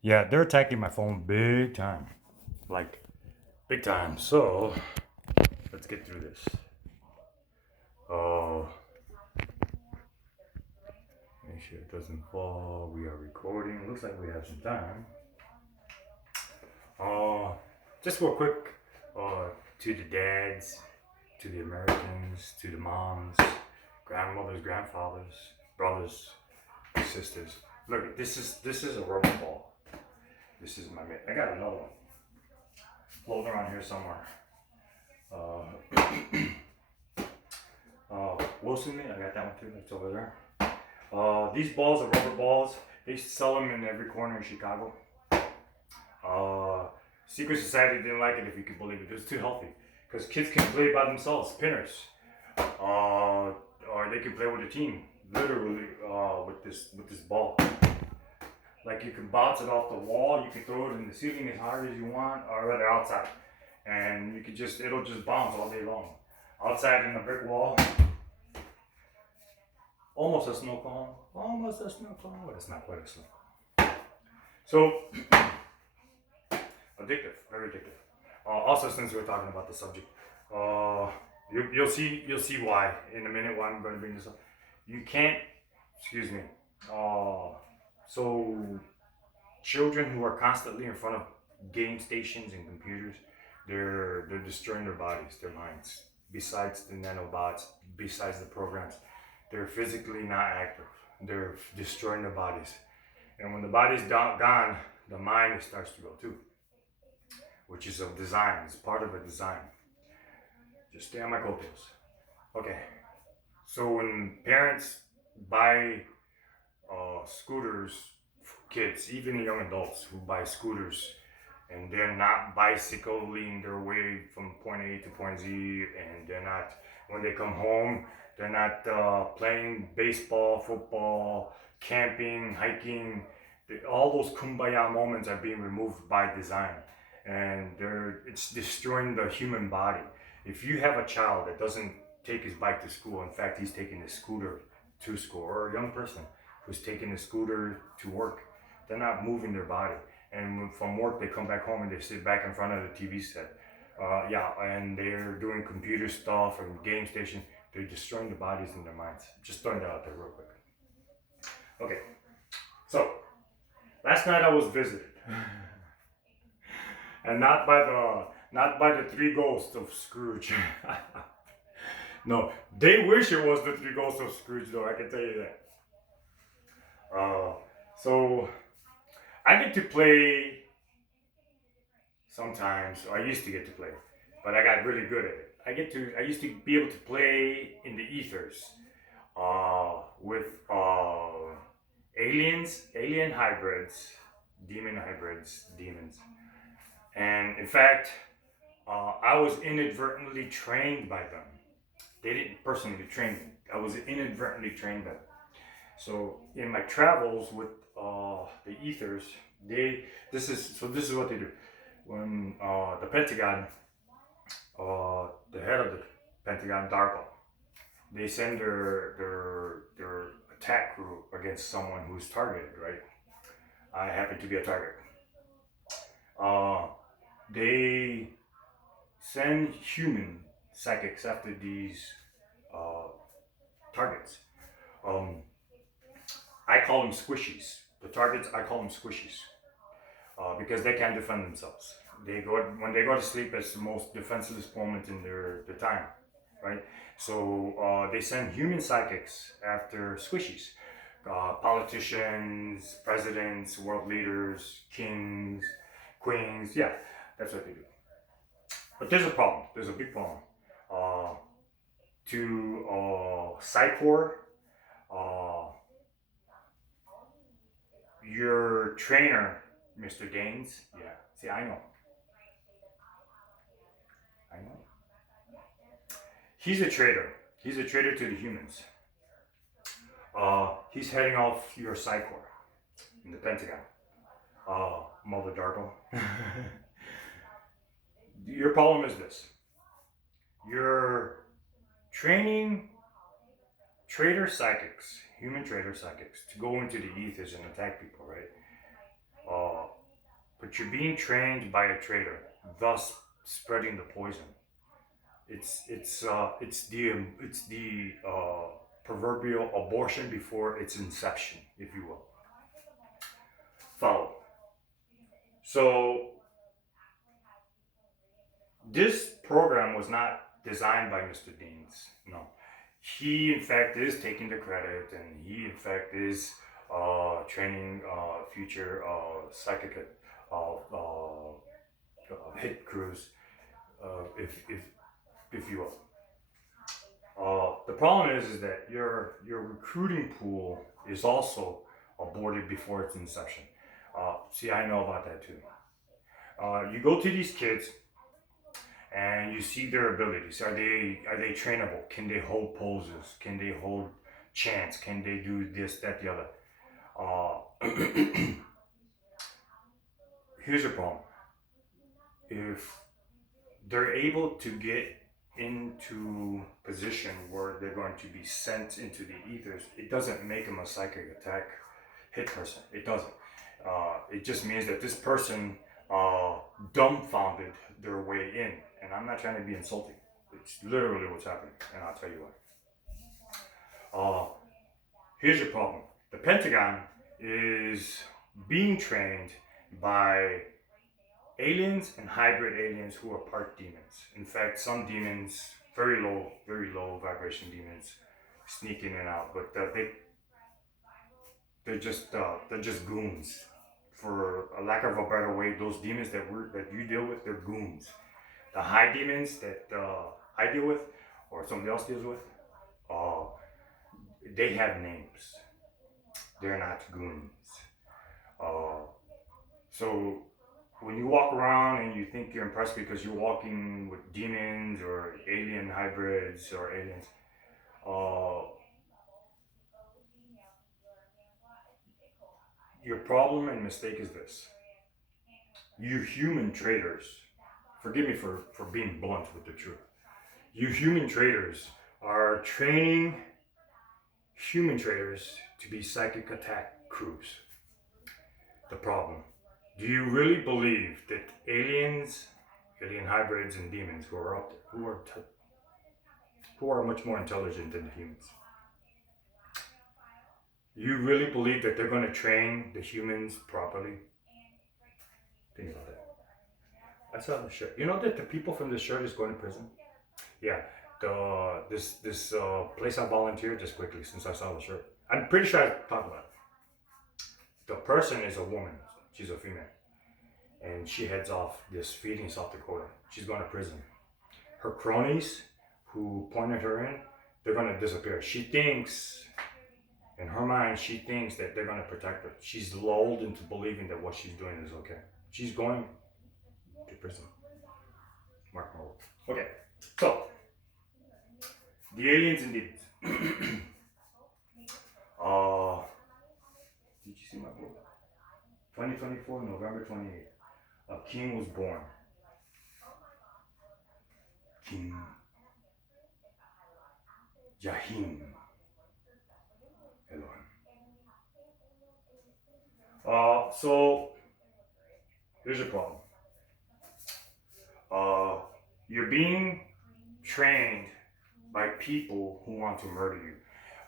Yeah, they're attacking my phone big time. Like, big time. So, let's get through this. Oh, make sure it doesn't fall. We are recording. Looks like we have some time. Uh, just real quick, uh, to the dads, to the Americans, to the moms, grandmothers, grandfathers, brothers, sisters. Look, this is a rubber ball. This is my mate. I got another one floating around here somewhere. Uh, Wilson made. I got that one too. It's over there. These balls are rubber balls. They sell them in every corner in Chicago. Uh, Secret Society didn't like it, if you can believe it. It was too healthy because kids can play by themselves, pinners, or they can play with a team, literally, with this ball. Like you can bounce it off the wall, you can throw it in the ceiling as hard as you want, or rather outside, and you can it'll just bounce all day long. Outside in a brick wall, almost a snow cone, almost a snow cone, but it's not quite a snow cone. So addictive, very addictive. Also, since we're talking about the subject, uh, you'll see why in a minute. Why I'm going to bring this up. You can't. Excuse me. Uh, so children who are constantly in front of game stations and computers, they're destroying their bodies, their minds. Besides the nanobots, besides the programs, they're physically not active. They're destroying their bodies, and when the body's gone, the mind starts to go too, which is a design. It's part of a design. Just stay on my coattails. Okay. So when parents buy scooters for kids, even young adults who buy scooters, and they're not bicycling their way from point A to point Z, and they're not, when they come home, they're not playing baseball, football, camping, hiking. All those kumbaya moments are being removed by design, and it's destroying the human body. If you have a child that doesn't take his bike to school, in fact, he's taking his scooter to school, or a young person who's taking a scooter to work, they're not moving their body. And from work, they come back home and they sit back in front of the TV set. Yeah, and they're doing computer stuff and game station. They're destroying the bodies and their minds. Just throwing that out there real quick. Okay, so last night I was visited, and not by the three ghosts of Scrooge. No, they wish it was the three ghosts of Scrooge, though. I can tell you that. Uh, so I get to play sometimes. Or I used to get to play, but I got really good at it. I used to be able to play in the ethers with alien hybrids, demons. And in fact, I was inadvertently trained by them. They didn't personally train me. I was inadvertently trained by them. So in my travels with the ethers, this is what they do. When the Pentagon, the head of the Pentagon, D.a.r.p.a, they send their attack group against someone who's targeted. Right, I happen to be a target. Uh, they send human psychics after these uh, targets. Um, I call them squishies. The targets, I call them squishies because they can't defend themselves. When they go to sleep. It's the most defenseless moment in their time, right? So they send human psychics after squishies, politicians, presidents, world leaders, kings, queens. Yeah, that's what they do. But there's a problem. There's a big problem. Uh, to Psychor, uh, your trainer, Mr. Danes. Yeah. See, I know. I know. He's a traitor. He's a traitor to the humans. He's heading off your Psychor in the Pentagon. Mother Darko. Your problem is this: you're training traitor psychics, human traitor psychics, to go into the ethers and attack people, right? but you're being trained by a traitor, thus spreading the poison. It's the proverbial abortion before its inception, if you will. Follow. So this program was not designed by Mr. Deans. No, he in fact is taking the credit, and he in fact is training future psychic hit crews, if you will. The problem is that your recruiting pool is also aborted before its inception. See, I know about that too. You go to these kids and you see their abilities. Are they trainable? Can they hold poses? Can they hold chants? Can they do this, that, the other? Uh, Here's your problem. If they're able to get into position where they're going to be sent into the ethers, it doesn't make them a psychic attack hit person. It doesn't. It just means that this person dumbfounded their way in. And I'm not trying to be insulting. It's literally what's happening, and I'll tell you why. Here's your problem. The Pentagon is being trained by aliens and hybrid aliens who are part demons. In fact, some demons, very low vibration demons, sneak in and out, but they're just goons. For a lack of a better way, those demons that you deal with, they're goons. The high demons that I deal with, or somebody else deals with, uh, they have names. They're not goons. Uh, so when you walk around and you think you're impressed because you're walking with demons or alien hybrids or aliens, uh, your problem and mistake is this. You human traders, forgive me for being blunt with the truth. You human traders are training human traders to be psychic attack crews. The problem. Do you really believe that aliens, alien hybrids, and demons who are up there, who are much more intelligent than the humans, you really believe that they're going to train the humans properly? Think about that. I saw the shirt. You know that the people from this shirt is going to prison? Yeah. This place I volunteered, just quickly, since I saw the shirt. I'm pretty sure I talked about it. The person is a woman. She's a female. And she heads off this feeding South Dakota. She's going to prison. Her cronies, who pointed her in, they're going to disappear. She thinks, in her mind, she thinks that they're going to protect her. She's lulled into believing that what she's doing is okay. She's going to prison. Mark my words. Okay, so the aliens and demons. uh, did you see my book? 2024, November 28th. A king was born. King Jahim Elohim. So here's your problem. You're being trained by people who want to murder you.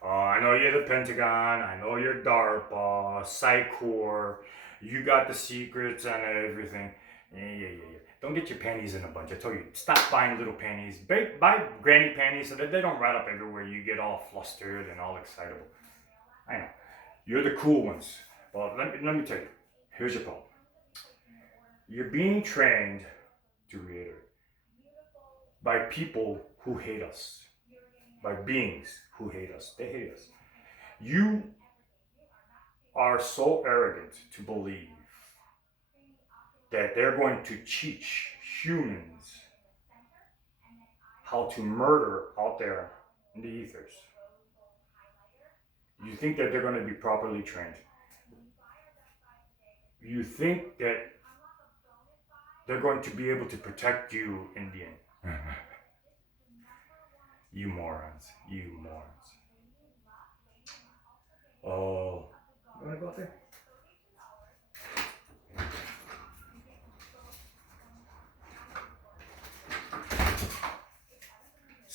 I know you're the Pentagon. I know you're D.a.r.p.a, Psychor. You got the secrets and everything. Yeah. Don't get your panties in a bunch. I told you, stop buying little panties. Buy granny panties so that they don't ride up everywhere. You get all flustered and all excitable. I know. You're the cool ones. Well, let me tell you. Here's your problem. You're being trained, to reiterate, by people who hate us. By beings who hate us. They hate us. You are so arrogant to believe that they're going to teach humans how to murder out there in the ethers. You think that they're going to be properly trained. You think that they're going to be able to protect you in the end. You morons. You morons. Oh, you want to go out there?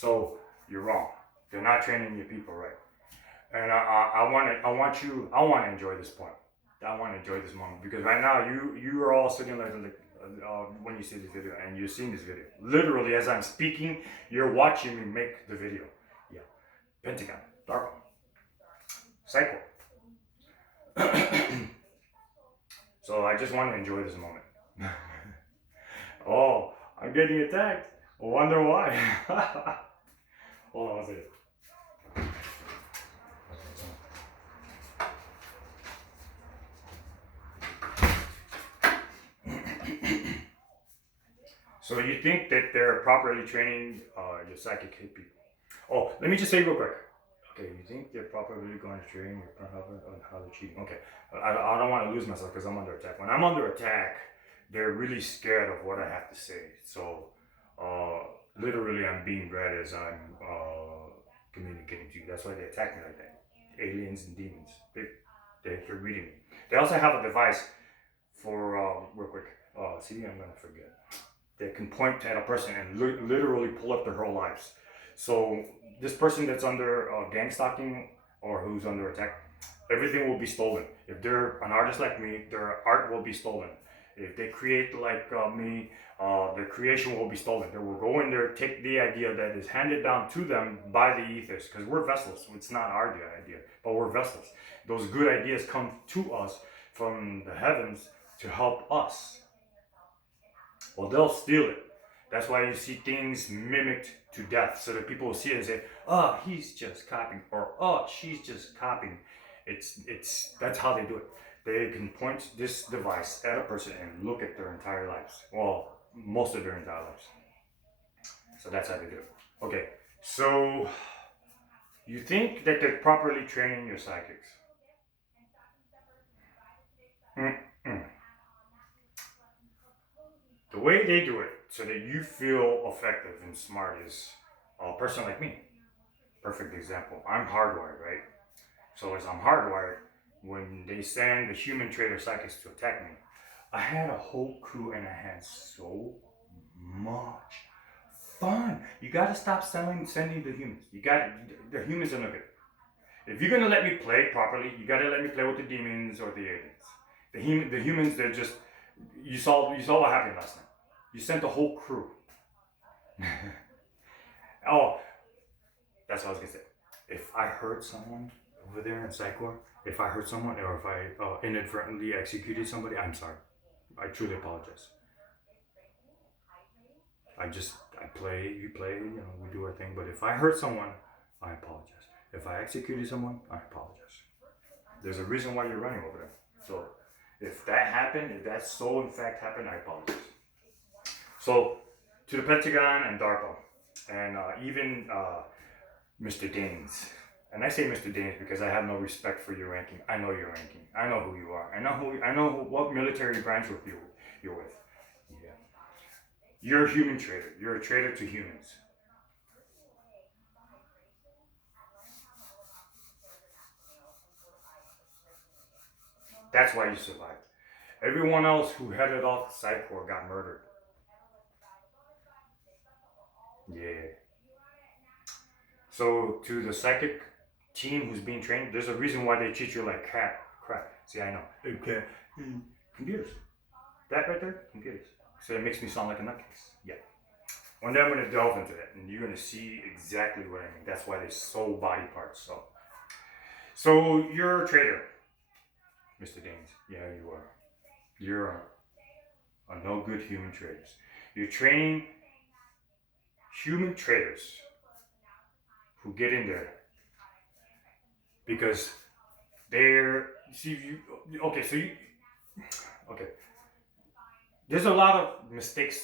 So you're wrong. They're not training your people right. And I want to enjoy this point. I want to enjoy this moment because right now you are all sitting like when you see this video and you're seeing this video. Literally, as I'm speaking, you're watching me make the video. Yeah, Pentagon, D.a.r.p.a, Psychor. So I just want to enjoy this moment. Oh, I'm getting attacked. I wonder why. Hold on one second. So you think that they're properly training your psychic hit people? Oh, let me just say real quick. Okay, you think they're properly going to train your on how they're cheating? Okay, I don't want to lose myself because I'm under attack. When I'm under attack, they're really scared of what I have to say. So, literally, I'm being read as I'm communicating to you. That's why they attack me like that. Aliens and demons. They're reading me. They also have a device for real quick. See, I'm gonna forget. They can point at a person and literally pull up their whole lives. So this person that's under gang stalking or who's under attack, everything will be stolen. If they're an artist like me, their art will be stolen. If they create like me, their creation will be stolen. They will go in there, take the idea that is handed down to them by the ethers, because we're vessels. It's not our idea, but we're vessels. Those good ideas come to us from the heavens to help us. Well, they'll steal it. That's why you see things mimicked to death, so that people will see it and say, "Oh, he's just copying," or "Oh, she's just copying." It's that's how they do it. They can point this device at a person and look at their entire lives. Well, most of their entire lives. So that's how they do it. Okay, so you think that they're properly training your psychics? Mm-mm. The way they do it so that you feel effective and smart is a person like me. Perfect example. I'm hardwired, right? So as I'm hardwired, when they send the human trader psychics to attack me, I had a whole crew and I had so much fun. You gotta stop sending the humans. The humans are no good. If you're gonna let me play properly, you gotta let me play with the demons or the aliens. The humans, they're just, you saw what happened last night. You sent the whole crew. Oh, that's what I was gonna say. If I hurt someone over there in Psychor, if I hurt someone or if I inadvertently executed somebody, I'm sorry. I truly apologize. I play, you play, we do our thing. But if I hurt someone, I apologize. If I executed someone, I apologize. There's a reason why you're running over there. So if that happened, if that so in fact happened, I apologize. So to the Pentagon and D.a.r.p.a, and even Mr. Danes. And I say Mr. Danes because I have no respect for your ranking. I know your ranking. I know who you are. I know what military branch you're with. Yeah. You're a human trader. You're a trader to humans. That's why you survived. Everyone else who headed off Psychor got murdered. Yeah. So to the psychic team who's being trained, there's a reason why they treat you like crap. See, I know. Okay. Computers. That right there, computers. So it makes me sound like a nutcase. Yeah. One day I'm going to delve into that, and you're going to see exactly what I mean. That's why they sold body parts. So you're a trader, Mr. Danes. Yeah, you are. You're a no good human traders. You're training human traders who get in there because they're okay. There's a lot of mistakes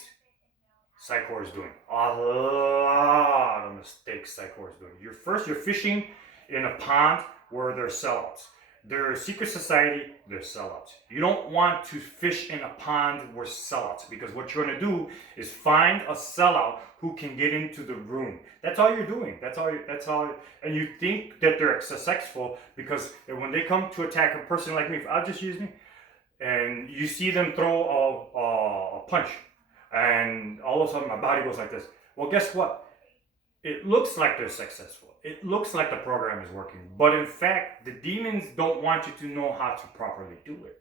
Psychor is doing. A lot of mistakes Psychor is doing. You're fishing in a pond where there's sellouts. They're a secret society, they're sellouts. You don't want to fish in a pond where sellouts, because what you're gonna do is find a sellout who can get into the room. That's all you're doing. That's all, and you think that they're successful because when they come to attack a person like me, I'll just use me, and you see them throw a punch, and all of a sudden my body goes like this. Well, guess what? it looks like they're successful. It looks like the program is working. But in fact, the demons don't want you to know how to properly do it.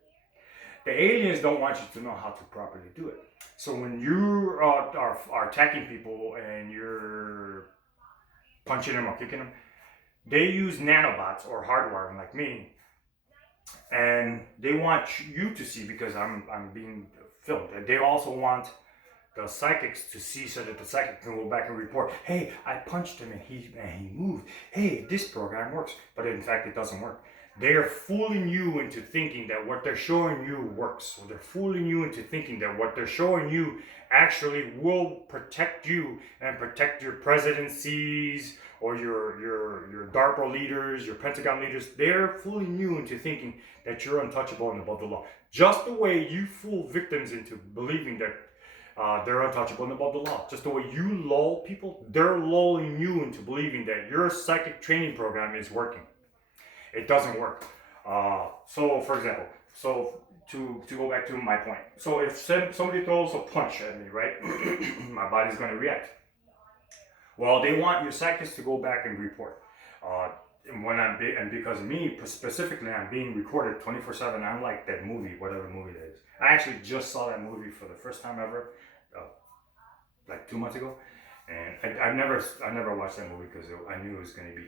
The aliens don't want you to know how to properly do it. So when you are attacking people and you're punching them or kicking them, they use nanobots or hardwiring like me, and they want you to see because I'm being filmed. And they also want the psychics to see so that the psychic can go back and report, hey, I punched him and he moved. Hey, this program works. But in fact, it doesn't work. They're fooling you into thinking that what they're showing you works. So they're fooling you into thinking that what they're showing you actually will protect you and protect your presidencies or your D.a.r.p.a leaders, your Pentagon leaders. They're fooling you into thinking that you're untouchable and above the law. Just the way you fool victims into believing that they're untouchable and above the law. Just the way you lull people, they're lulling you into believing that your psychic training program is working. It doesn't work. So, for example, to go back to my point. So if somebody throws a punch at me, right, my body's going to react. Well, they want your psychics to go back and report. And when and because of me specifically, I'm being recorded 24/7. I'm like that movie, whatever movie that is. I actually just saw that movie for the first time ever, like 2 months ago, and I never watched that movie because I knew it was going to be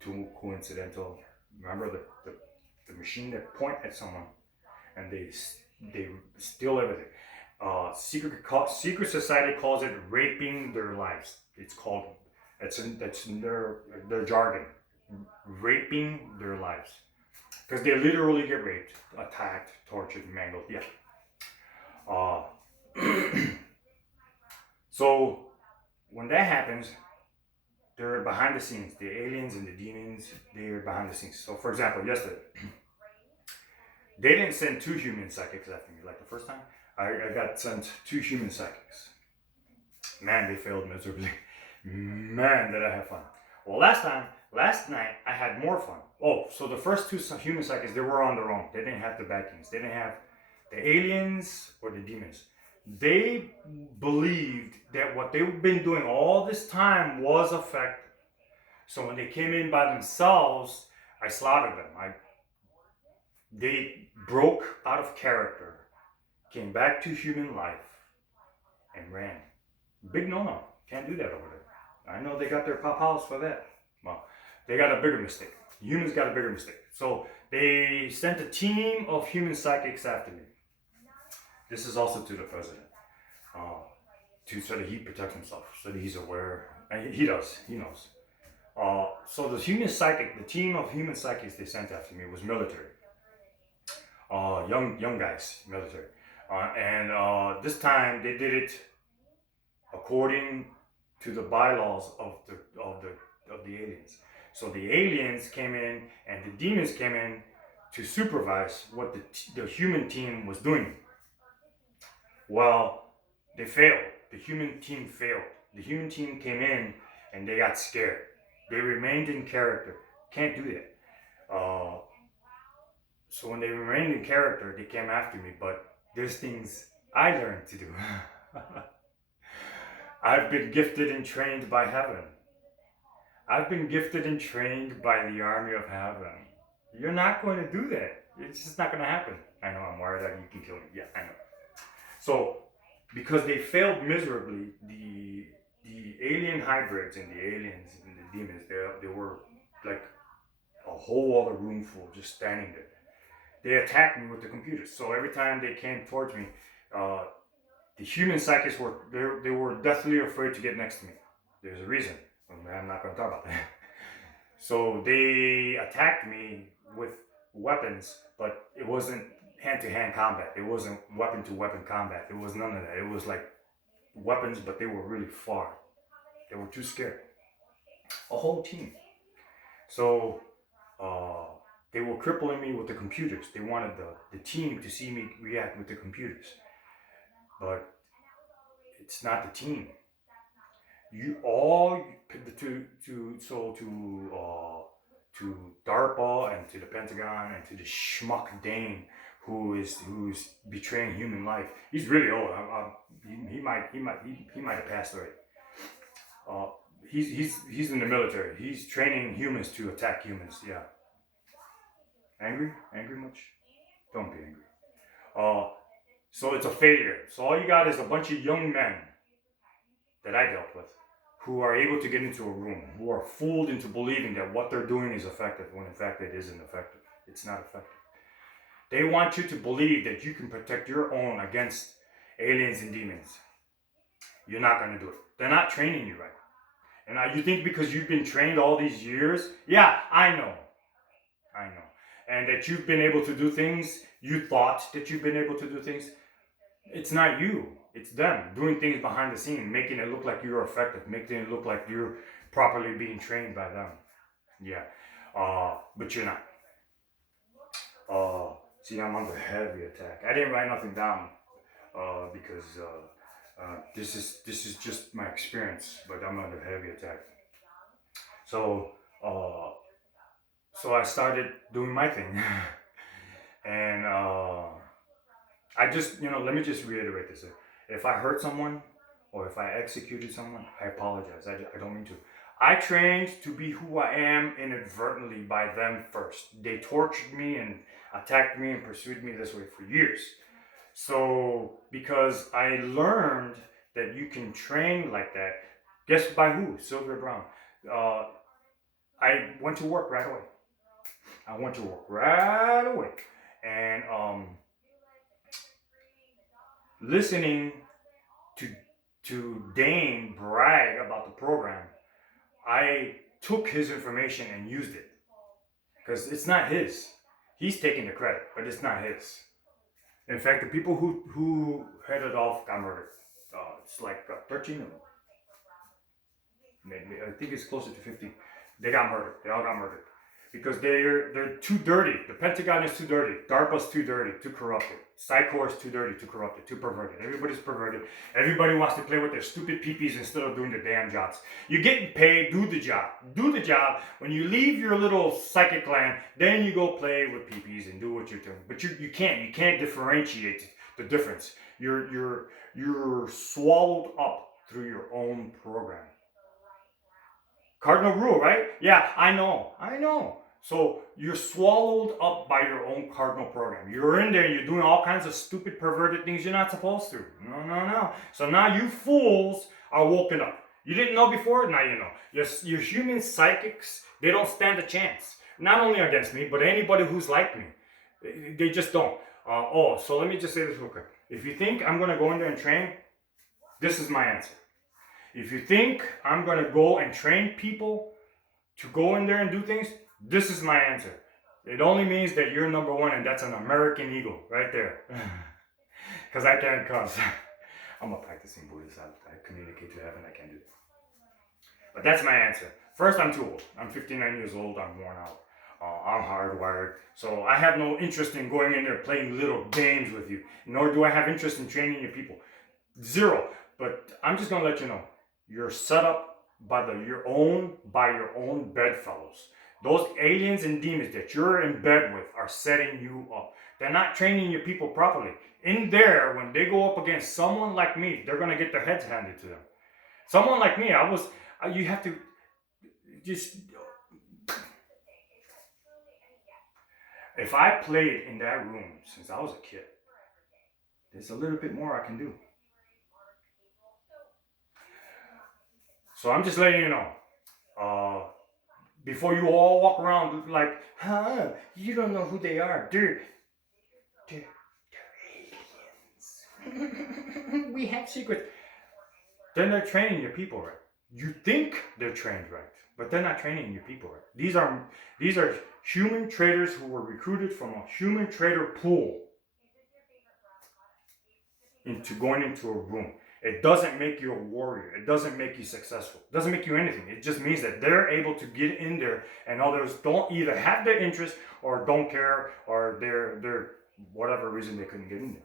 too coincidental. Remember the machine that point at someone and they steal everything. Secret society calls it raping their lives. It's called that's in their jargon, raping their lives, because they literally get raped, attacked, tortured, mangled. Yeah. Uh, so when that happens, they're behind the scenes. The aliens and the demons, they're behind the scenes. So for example, yesterday, they didn't send 2 human psychics after me like the first time. I got sent 2 human psychics. Man, they failed miserably. Man, did I have fun. Well, last night, I had more fun. Oh, so the first 2 human psychics, they were on their own. They didn't have the backings. They didn't have the aliens or the demons. They believed that what they've been doing all this time was effective. So when they came in by themselves, I slaughtered them. They broke out of character, came back to human life, and ran. Big no-no. Can't do that over there. I know they got their pop-house for that. Well, they got a bigger mistake. Humans got a bigger mistake. So they sent a team of human psychics after me. This is also to the president, so that he protects himself, so that he's aware. And he does. He knows. So the team of human psychics they sent after me was military. Young guys, military, and this time they did it according to the bylaws of the aliens. So the aliens came in and the demons came in to supervise what the human team was doing. Well, they failed. The human team failed. The human team came in and they got scared. They remained in character. Can't do that. So when they remained in character, they came after me. But there's things I learned to do. I've been gifted and trained by heaven. I've been gifted and trained by the army of heaven. You're not going to do that. It's just not going to happen. I know, I'm worried that you can kill me. Yeah, I know. So, because they failed miserably, the alien hybrids and the aliens and the demons, they were like a whole other room full just standing there. They attacked me with the computers. So every time they came towards me, the human psychics they were deathly afraid to get next to me. There's a reason. I'm not going to talk about that. So they attacked me with weapons, but it wasn't hand-to-hand combat. It wasn't weapon-to-weapon combat. It was none of that. It was like weapons, but they were really far. They were too scared. A whole team. So they were crippling me with the computers. They wanted the team to see me react with the computers. But it's not the team. You all to D.a.r.p.a and to the Pentagon and to the schmuck Dane who's betraying human life. He's really old. He might have passed away. Uh, he's in the military. He's training humans to attack humans. Yeah. Angry? Angry much? Don't be angry. Uh, so it's a failure. So all you got is a bunch of young men that I dealt with who are able to get into a room, who are fooled into believing that what they're doing is effective when in fact it isn't effective. It's not effective. They want you to believe that you can protect your own against aliens and demons. You're not going to do it. They're not training you right. And you think because you've been trained all these years, yeah, I know. And that you've been able to do things, you thought that you've been able to do things. It's not you. It's them doing things behind the scene, making it look like you're effective, making it look like you're properly being trained by them. Yeah. But you're not. See, I'm under heavy attack. I didn't write nothing down because this is just my experience, but I'm under heavy attack. So uh, so I started doing my thing, and I just let me just reiterate this: if I hurt someone or if I executed someone, I apologize. I don't mean to. I trained to be who I am inadvertently by them first. They tortured me and attacked me and pursued me this way for years. So, because I learned that you can train like that, guess by who? Sylvia Brown. Uh, I went to work right away. I went to work right away. And listening to Dane brag about the program, I took his information and used it. Because it's not his. He's taking the credit, but it's not his. In fact, the people who headed off got murdered. It's like 13 of them. Maybe, I think it's closer to 50. They got murdered. They all got murdered. Because they're too dirty. The Pentagon is too dirty. D.a.r.p.a's too dirty, too corrupted. Psychor is too dirty, too corrupted, too perverted. Everybody's perverted. Everybody wants to play with their stupid peepees instead of doing the damn jobs. You're getting paid, do the job. Do the job. When you leave your little psychic land, then you go play with peepees and do what you're doing. But you can't differentiate the difference. You're swallowed up through your own program. Cardinal rule, right? Yeah, I know. So you're swallowed up by your own cardinal program. You're in there, you're doing all kinds of stupid, perverted things you're not supposed to. No. So now you fools are woken up. You didn't know before, now you know. Your human psychics, they don't stand a chance. Not only against me, but anybody who's like me. They just don't. So let me just say this real quick. If you think I'm going to go in there and train, this is my answer. If you think I'm going to go and train people to go in there and do things, this is my answer. It only means that you're number one, and that's an American eagle right there. Because I can't cuss. I'm a practicing Buddhist. I communicate to heaven. I can't do that. But that's my answer. First, I'm too old. I'm 59 years old. I'm worn out. I'm hardwired. So I have no interest in going in there playing little games with you. Nor do I have interest in training your people. Zero. But I'm just going to let you know. You're set up by your own bedfellows. Those aliens and demons that you're in bed with are setting you up. They're not training your people properly. In there, when they go up against someone like me, they're going to get their heads handed to them. Someone like me, you have to just... If I played in that room since I was a kid, there's a little bit more I can do. So I'm just letting you know. Before you all walk around like, you don't know who they are. They're aliens. We have secrets. Then they're training your people right. You think they're trained right, but they're not training your people right. These are human traders who were recruited from a human trader pool into going into a room. It doesn't make you a warrior. It doesn't make you successful. It doesn't make you anything. It just means that they're able to get in there and others don't either have their interest or don't care or they're whatever reason they couldn't get in there.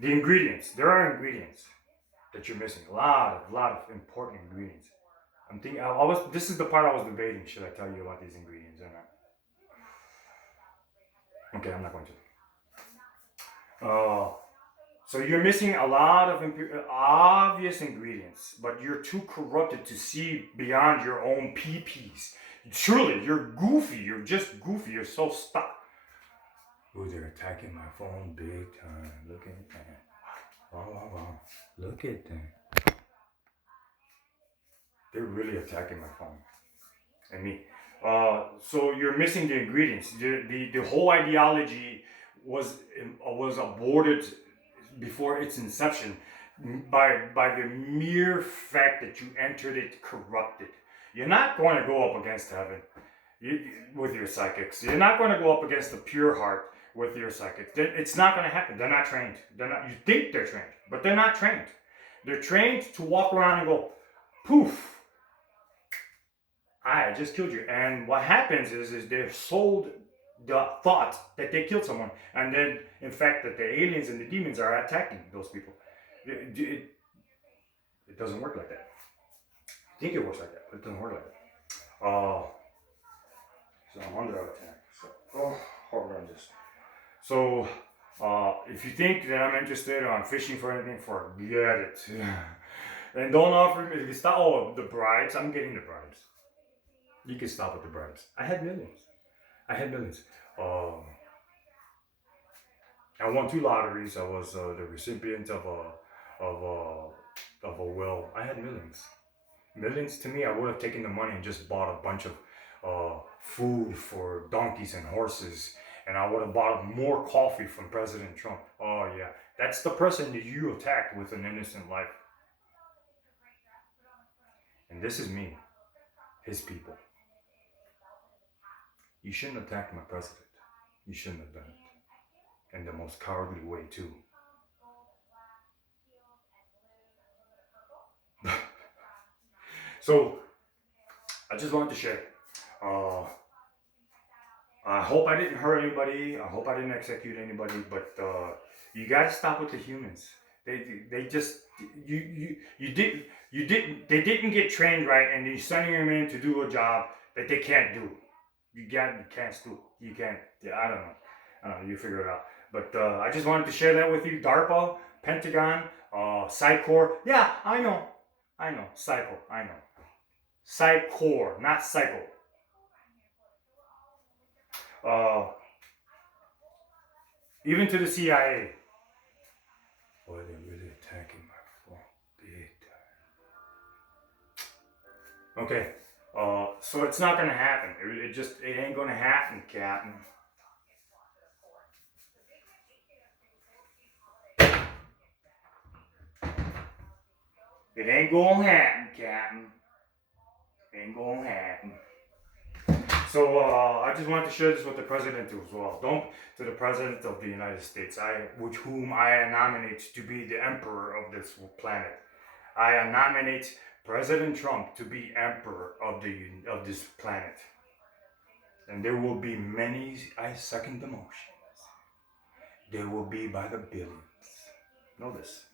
The ingredients. There are ingredients that you're missing. A lot of important ingredients. I'm thinking this is the part I was debating. Should I tell you about these ingredients or not? Okay, I'm not going to. So you're missing a lot of obvious ingredients, but you're too corrupted to see beyond your own PPs. Truly, you're goofy. You're just goofy. You're so stuck. Oh, they're attacking my phone big time. Look at that. Wow, wow, wow. Look at that. They're really attacking my phone and me. So you're missing the ingredients. The whole ideology was aborted before its inception by the mere fact that you entered it corrupted. You're not going to go up against heaven with your psychics. You're not going to go up against the pure heart with your psychics. It's not going to happen. They're not trained. They're not. You think they're trained, but they're not trained. They're trained to walk around and go, poof. I just killed you. And what happens is they're sold the thought that they killed someone, and then in fact that the aliens and the demons are attacking those people. It doesn't work like that. I think it works like that, but it doesn't work like that. So I'm under attack. So hold on just. So if you think that I'm interested or I'm fishing for anything, forget it. And don't offer me. Stop. Oh, the bribes. I'm getting the bribes. You can stop with the bribes. I had millions. I won 2 lotteries. I was the recipient of a will. I had millions. Millions to me, I would have taken the money and just bought a bunch of food for donkeys and horses, and I would have bought more coffee from President Trump. Oh yeah, that's the person that you attacked with an innocent life. And this is me, his people. You shouldn't attack my president. You shouldn't have done it. In the most cowardly way too. So, I just wanted to share. I hope I didn't hurt anybody. I hope I didn't execute anybody. But you gotta stop with the humans. They just they didn't get trained right, and you're sending them in to do a job that they can't do. You can't do. You can't. Yeah, I don't know. You figure it out. But I just wanted to share that with you. D.a.r.p.a, Pentagon, Psychor. Yeah, I know. Psychor. I know. Psychor, not Psycho. Even to the CIA. Boy, they're really attacking my phone big time. Okay. So it's not gonna happen. It ain't gonna happen, Captain. It ain't gonna happen, Captain. Ain't gonna happen. So I just wanted to share this with the president as well. To the president of the United States, whom I nominate to be the emperor of this planet. I nominate President Trump to be emperor of this planet. And there will be many. I second the motion. There will be by the billions. Know this.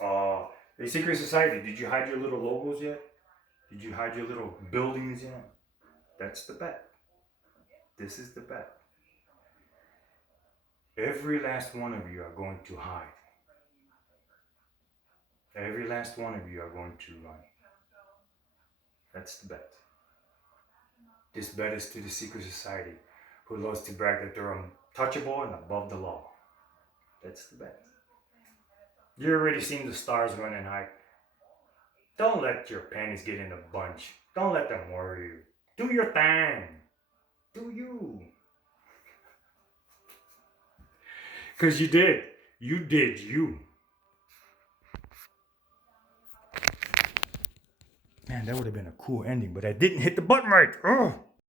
A secret society. Did you hide your little logos yet? Did you hide your little buildings yet? That's the bet. This is the bet. Every last one of you are going to hide. Every last one of you are going to run. That's the bet. This bet is to the secret society, who loves to brag that they're untouchable and above the law. That's the bet. You're already seeing the stars run and hide. Don't let your panties get in a bunch. Don't let them worry you. Do your thing. Do you. Because you did. You did you. Man, that would have been a cool ending, but I didn't hit the button right. Oh.